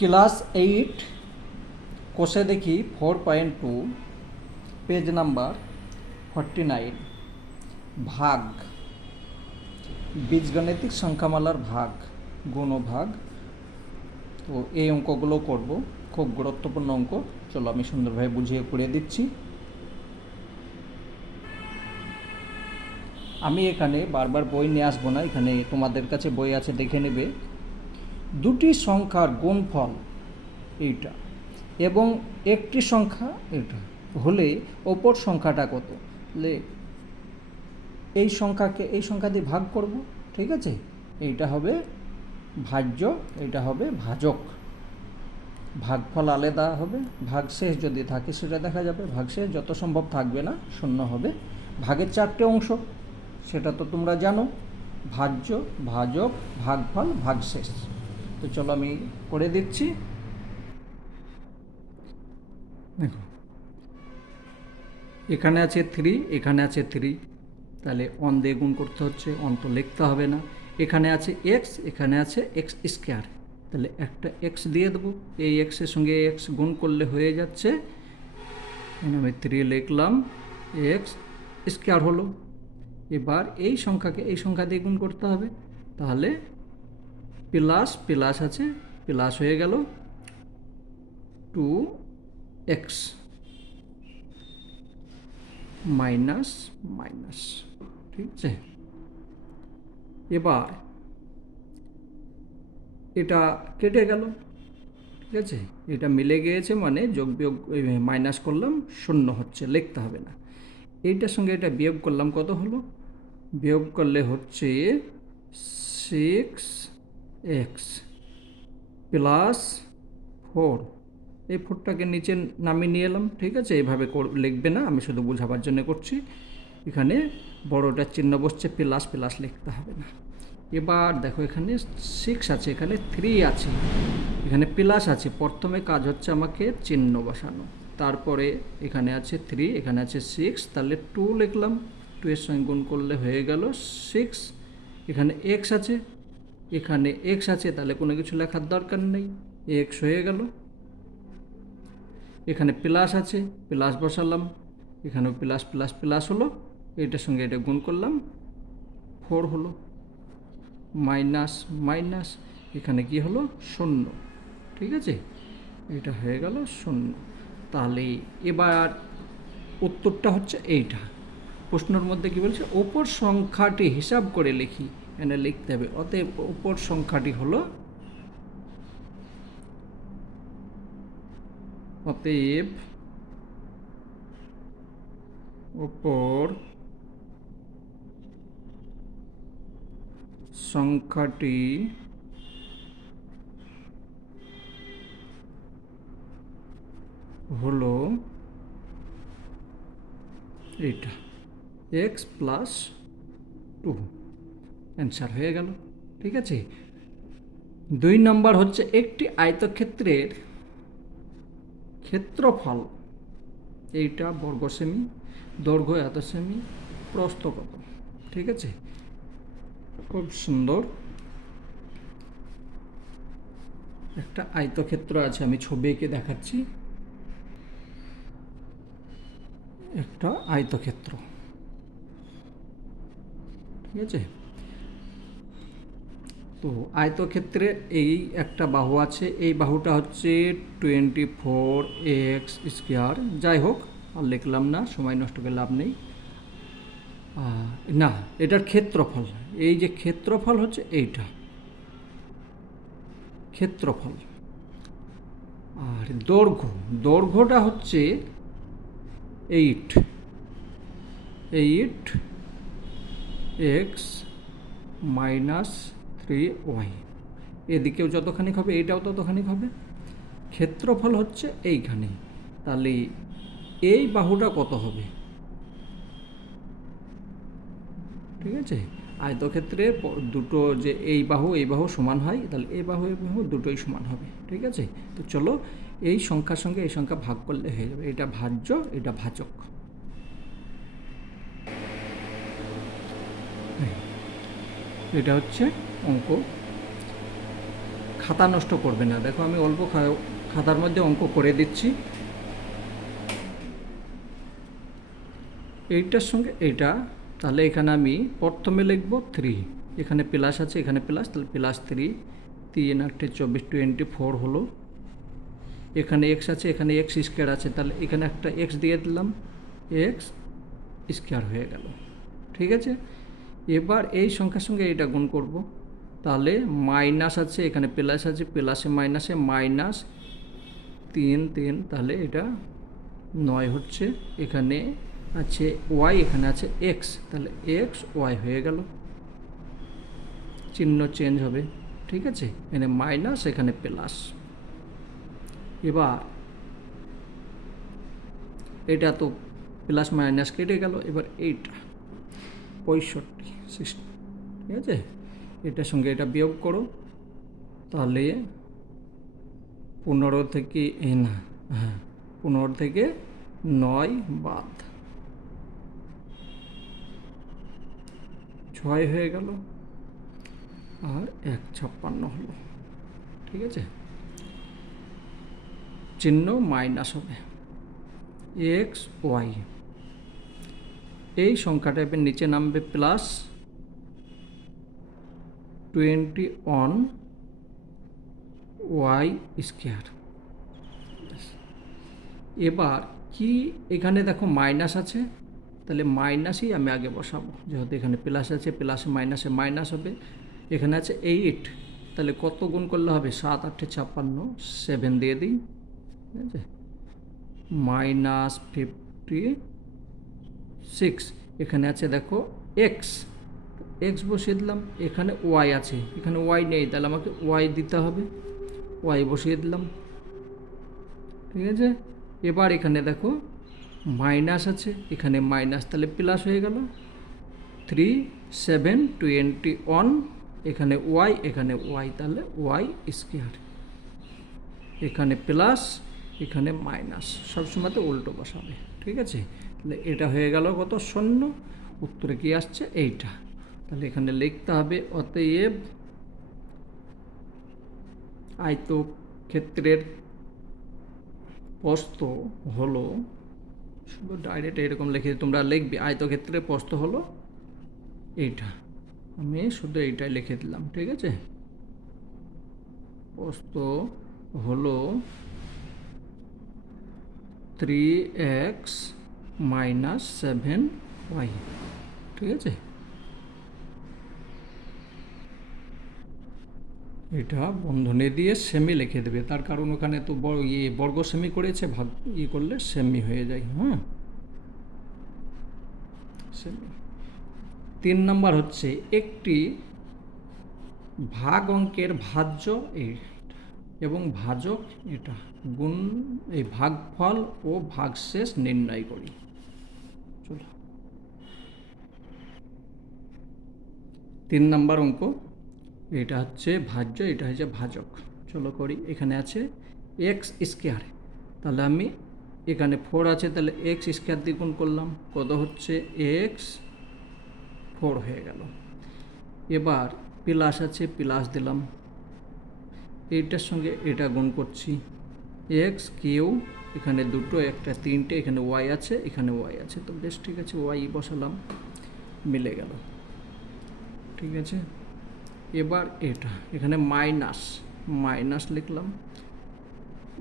Class eight, কোষে দেখি four point two, page number forty nine, ভাগ। বীজগণিতিক সংখ্যামালার ভাগ গুণ ও ভাগ তো এই অঙ্কগুলো করব। খুব গুরুত্বপূর্ণ অঙ্ক। চলো আমি সুন্দরভাবে বুঝিয়ে করে দিচ্ছি। আমি এখানে বারবার বই নিয়ে আসব না। এখানে তোমাদের কাছে বই আছে, দেখে নেবে। দুটি সংখ্যার গুণফল এইটা এবং একটি সংখ্যা এটা, হলে অপর সংখ্যাটা কত? তাহলে এই সংখ্যাকে এই সংখ্যা দিয়ে ভাগ করব, ঠিক আছে? এইটা হবে ভাজ্য এটা হবে ভাজক। ভাগফল আলাদা হবে, ভাগশেষ যদি থাকে সেটা দেখা যাবে, ভাগশেষ যত সম্ভব থাকবে না, শূন্য হবে। ভাগের চারটে অংশ, সেটা তো তোমরা জানো। ভাজ্য, ভাজক, ভাগফল, ভাগশেষ। তো চলো আমি করে দিচ্ছি। দেখো। এখানে আছে থ্রি এখানে আছে থ্রি তাহলে অন দিয়ে গুণ করতে হচ্ছে অন তো লিখতে হবে না। এখানে আছে এক্স এখানে আছে এক্স স্কোয়ার তাহলে একটা এক্স দিয়ে দেবো। এই এক্সের সঙ্গে এক্স গুণ করলে হয়ে যাচ্ছে। আমি থ্রি লিখলাম এক্স স্কোয়ার হলো। এবার এই সংখ্যাকে এই সংখ্যা দিয়ে গুণ করতে হবে। তাহলে প্লাস প্লাস আছে, প্লাস হয়ে গেল টু এক্স মাইনাস মাইনাস, ঠিক আছে? এবার এটা কেটে গেল, ঠিক আছে? এটা মিলে গিয়েছে মানে যোগ, বিয়োগ মাইনাস করলাম, শূন্য হচ্ছে, লিখতে হবে না। এইটার সঙ্গে এটা বিয়োগ করলাম কত হলো? বিয়োগ করলে হচ্ছে সিক্স এক্স প্লাস ফোর এই ফোরটাকে নিচে নামিয়ে নিয়ে এলাম, ঠিক আছে? এইভাবে লিখবে না, আমি শুধু বোঝাবার জন্য করছি। এখানে বড়টার চিহ্ন বসছে প্লাস প্লাস লিখতে হবে না। এবার দেখো এখানে সিক্স আছে, এখানে থ্রি আছে। এখানে প্লাস আছে, প্রথমে কাজ হচ্ছে আমাকে চিহ্ন বসানো। তারপরে এখানে আছে থ্রি এখানে আছে সিক্স তাহলে টু লিখলাম। টু এর সঙ্গে গুণ করলে হয়ে গেল সিক্স এখানে এক্স আছে এখানে এক্স আছে, তাহলে কোনো কিছু লেখার দরকার নেই। এক্স হয়ে গেল। এখানে প্লাস আছে প্লাস বসালাম। এখানেও প্লাস প্লাস প্লাস হলো। এটার সঙ্গে এটা গুণ করলাম। ফোর হলো। মাইনাস মাইনাস এখানে কি হলো? শূন্য। ঠিক আছে? এটা হয়ে গেল শূন্য। তাহলে এবার উত্তরটা হচ্ছে এইটা। প্রশ্নের মধ্যে কি বলছে? ওপর সংখ্যাটি হিসাব করে লিখি। এখানে লিখতে হবে। অতএব ওপর সংখ্যাটি হলো অতএব ওপর সংখ্যাটি হলো এইটা এক্স প্লাস টু অ্যান্সার হয়ে গেল। ঠিক আছে? দুই নম্বর হচ্ছে একটি আয়তক্ষেত্রের ক্ষেত্রফল। এইটা বর্গ সেমি দৈর্ঘ্য এত সেমি প্রস্থ কত? ঠিক আছে? খুব সুন্দর। একটা আয়তক্ষেত্র আছে, আমি ছবি এঁকে দেখাচ্ছি। একটা আয়তক্ষেত্র। ঠিক আছে? তো আয়তক্ষেত্রে এই একটা বাহু আছে, এই বাহুটা হচ্ছে টোয়েন্টি ফোর এক্স স্কোয়ার। যাই হোক, আর লিখলাম না, সময় নষ্ট করে লাভ নেই। না, এটার ক্ষেত্রফল, এই যে ক্ষেত্রফল হচ্ছে এইটা। ক্ষেত্রফল। আর দৈর্ঘ্য, দৈর্ঘ্যটা হচ্ছে eight. Eight X minus three Y এদিকেও যতখানি হবে এইটাও ততখানি হবে ক্ষেত্রফল হচ্ছে এইখানে। তাহলে এই বাহুটা কত হবে? ঠিক আছে? আয়তক্ষেত্রে দুটো যে এই বাহু এই বাহু সমান হয়, তাহলে এই বাহু এই বাহু দুটোই সমান হবে। ঠিক আছে? তো চলো, এই সংখ্যার সঙ্গে এই সংখ্যা ভাগ করলে হয়ে যাবে। এটা ভাজ্য, এটা ভাজক। এটা হচ্ছে অঙ্ক। খাতা নষ্ট করবে না। দেখো আমি অল্প খাতার মধ্যে অঙ্ক করে দিচ্ছি। এইটার সঙ্গে এইটা, তাহলে এখানে আমি প্রথমে লিখব থ্রি এখানে প্লাস আছে, এখানে প্লাস তাহলে প্লাস থ্রি তিন আটে চব্বিশ টোয়েন্টি ফোর হলো। এখানে এক্স আছে, এখানে এক্স স্কোয়ার আছে, তাহলে এখানে একটা এক্স দিয়ে দিলাম। এক্স স্কোয়ার হয়ে গেল। ঠিক আছে? এবার এই সংখ্যার সঙ্গে এটা গুণ করব। তাহলে মাইনাস আছে, এখানে প্লাস আছে প্লাসে মাইনাসে মাইনাস তিন তিন, তাহলে এটা নয় হচ্ছে এখানে আছে ওয়াই এখানে আছে এক্স তাহলে এক্স ওয়াই হয়ে গেল। চিহ্ন চেঞ্জ হবে, ঠিক আছে? এখানে মাইনাস এখানে প্লাস এবার এটা তো প্লাস মাইনাস কেটে গেল, এবার এইটা, পঁয়ষট্টি সিক্সটি ঠিক আছে? এটার সঙ্গে এটা বিয়োগ করো, তাহলে পনেরো থেকে এ হ্যাঁ পনেরো থেকে নয় বাদ। ছয় হয়ে গেল, আর এক ছাপ্পান্ন হলো, ঠিক আছে? চিহ্ন মাইনাস হবে, এক্স ওয়াই। এই সংখ্যাটা এবার নিচে নামবে plus twenty one Y square এবার কি এখানে দেখো মাইনাস আছে, তাহলে মাইনাসই আমি আগে বসাবো। যেহেতু এখানে প্লাস আছে প্লাসে মাইনাসে মাইনাস হবে। এখানে আছে এইট তাহলে কত গুণ করলে হবে? সাত, আটে ছাপ্পান্ন সেভেন দিয়ে দিই। ঠিক আছে? মাইনাস ফিফটি সিক্স এখানে আছে দেখো এক্স এক্স বসিয়ে দিলাম, এখানে ওয়াই আছে। এখানে ওয়াই নেই, তাহলে আমাকে ওয়াই দিতে হবে। ওয়াই বসিয়ে দিলাম। ঠিক আছে? এবার এখানে দেখো মাইনাস আছে, এখানে মাইনাস তাহলে প্লাস হয়ে গেল। থ্রি সেভেন টোয়েন্টি ওয়ান এখানে ওয়াই এখানে ওয়াই তাহলে ওয়াই স্কোয়ার এখানে প্লাস এখানে মাইনাস সবসময় তো উল্টো বসাবে। ঠিক আছে? তাহলে এটা হয়ে গেল কত? শূন্য। উত্তরে কি আসছে? এইটা। তাহলে এখানে লিখতে হবে, অতএব আয়তক্ষেত্রের প্রস্থ হলো, শুধু ডাইরেক্ট এরকম লিখে তোমরা লিখবে, আয়তক্ষেত্রের প্রস্থ হলো এইটা। আমি শুধু এইটাই লিখে দিলাম, ঠিক আছে? প্রস্থ হলো three X minus seven Y ঠিক আছে? এটা বন্ধনে দিয়ে সেমি লিখে দেবে। তার কারণ ওখানে তো ইয়ে বর্গ সেমি করেছে, ভাগ ইয়ে করলে সেমি হয়ে যায় হ্যাঁ? সেমি তিন নম্বর হচ্ছে একটি ভাগ অঙ্কের ভাজ্য এবং ভাজক এটা গুণ এই ভাগফল ও ভাগশেষ নির্ণয় করি। চলো। তিন নম্বর অঙ্ক। এটা হচ্ছে ভাজ্য, এটা হচ্ছে ভাজক। চলো করি, এখানে আছে এক্স স্কোয়ার তাহলে আমি এখানে ফোর আছে, তাহলে এক্স স্কোয়ার দিয়ে গুণ করলাম। কত হচ্ছে? এক্স ফোর হয়ে গেল। এবার প্লাস আছে প্লাস দিলাম। এইটার সঙ্গে এটা গুণ করছি। এক্স কিউ এখানে দুটো, একটা তিনটে, এখানে ওয়াই আছে, এখানে ওয়াই আছে। তো বেশ, ঠিক আছে ওয়াই বসালাম। মিলে গেল। ঠিক আছে? এবার এটা, এখানে মাইনাস মাইনাস লিখলাম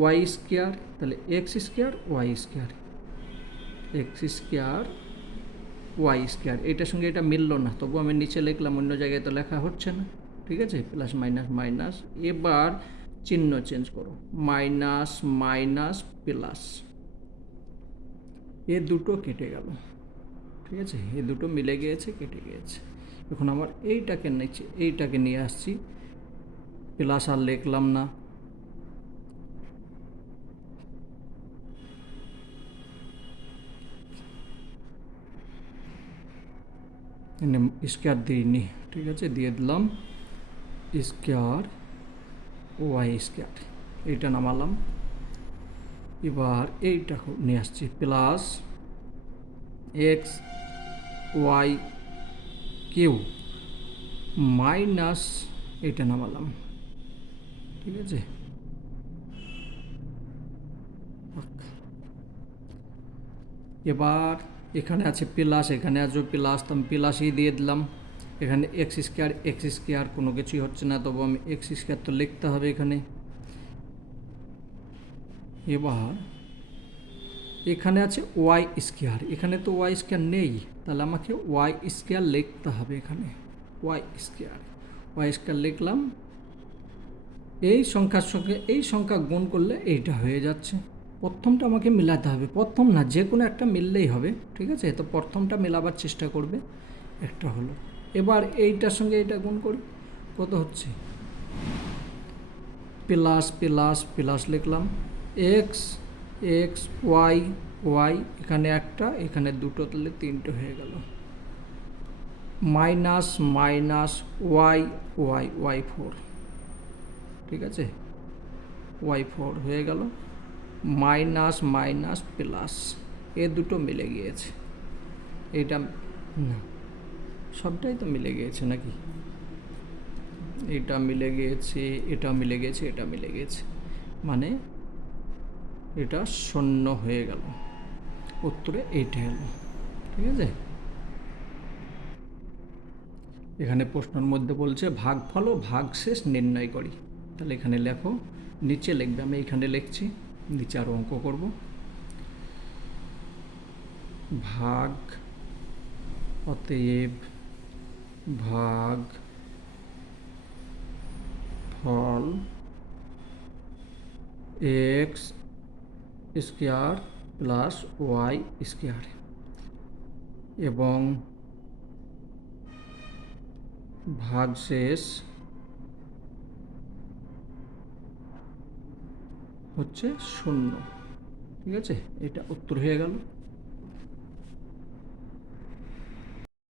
ওয়াই স্কোয়ার তাহলে X square Y square X square Y square এটার সঙ্গে এটা মিললো না তবু আমি নিচে লিখলাম, অন্য জায়গায় তো লেখা হচ্ছে না, ঠিক আছে? প্লাস মাইনাস মাইনাস এবার চিহ্ন চেঞ্জ করো মাইনাস মাইনাস প্লাস এ দুটো কেটে গেল, ঠিক আছে? এ দুটো মিলে গিয়েছে, কেটে গিয়েছে। এখন আমার এইটাকে নিচে, এইটাকে নিয়ে আসছি। প্লাস আর লিখলাম না। স্কোয়ার দিইনি, ঠিক আছে? দিয়ে দিলাম। স্কোয়ার ওয়াই স্কোয়ার এইটা নামালাম। এবার এইটা নিয়ে আসছি। Plus X Y Q minus এটা নামালাম। ঠিক আছে? এবার এখানে আছে প্লাস, এখানে আছে প্লাস, তো আমি প্লাসই দিয়ে দিলাম। এখানে এক্স স্কোয়ার এক্স স্কোয়ার কোনো কিছুই হচ্ছে না, তবু আমি এক্স স্কোয়ার তো লিখতে হবে এখানে। এবার এখানে আছে ওয়াই স্কোয়ার এখানে তো ওয়াই স্কোয়ার নেই। তাহলে আমাকে ওয়াই স্কোয়ার লিখতে হবে এখানে। ওয়াই স্কোয়ার ওয়াই স্কোয়ার লিখলাম। এই সংখ্যার সঙ্গে এই সংখ্যা গুণ করলে এইটা হয়ে যাচ্ছে। প্রথমটা আমাকে মিলাতে হবে। প্রথম না, যে কোনো একটা মিললেই হবে, ঠিক আছে? তো প্রথমটা মেলাবার চেষ্টা করবে। একটা হলো। এবার এইটার সঙ্গে এইটা গুণ করি। কত হচ্ছে? প্লাস প্লাস প্লাস লিখলাম। এক্স এক্স, ওয়াই ওয়াই, এখানে একটা, এখানে দুটো, তাহলে তিনটে হয়ে গেল। Minus minus, Y Y Y four. ঠিক আছে? ওয়াই ফোর হয়ে গেল। Minus minus, plus. এ দুটো মিলে গিয়েছে। এটা না, সবটাই তো মিলে গিয়েছে নাকি? এটা মিলে গিয়েছে, এটা মিলে গেছে এটা মিলে গেছে মানে এটা শূন্য হয়ে গেল। উত্তরে এইটা এলো ঠিক আছে? এখানে প্রশ্নের মধ্যে বলছে, ভাগ ভাগফল ও ভাগশেষ নির্ণয় করি। তাহলে এখানে লেখো, নিচে লিখবে, আমি এখানে লিখছি, নিচে আরও অঙ্ক করব। ভাগ, অতএব ভাগ ফল X square plus Y square. এবং ভাগশেষ হচ্ছে শূন্য। ঠিক আছে? এটা উত্তর হয়ে গেল।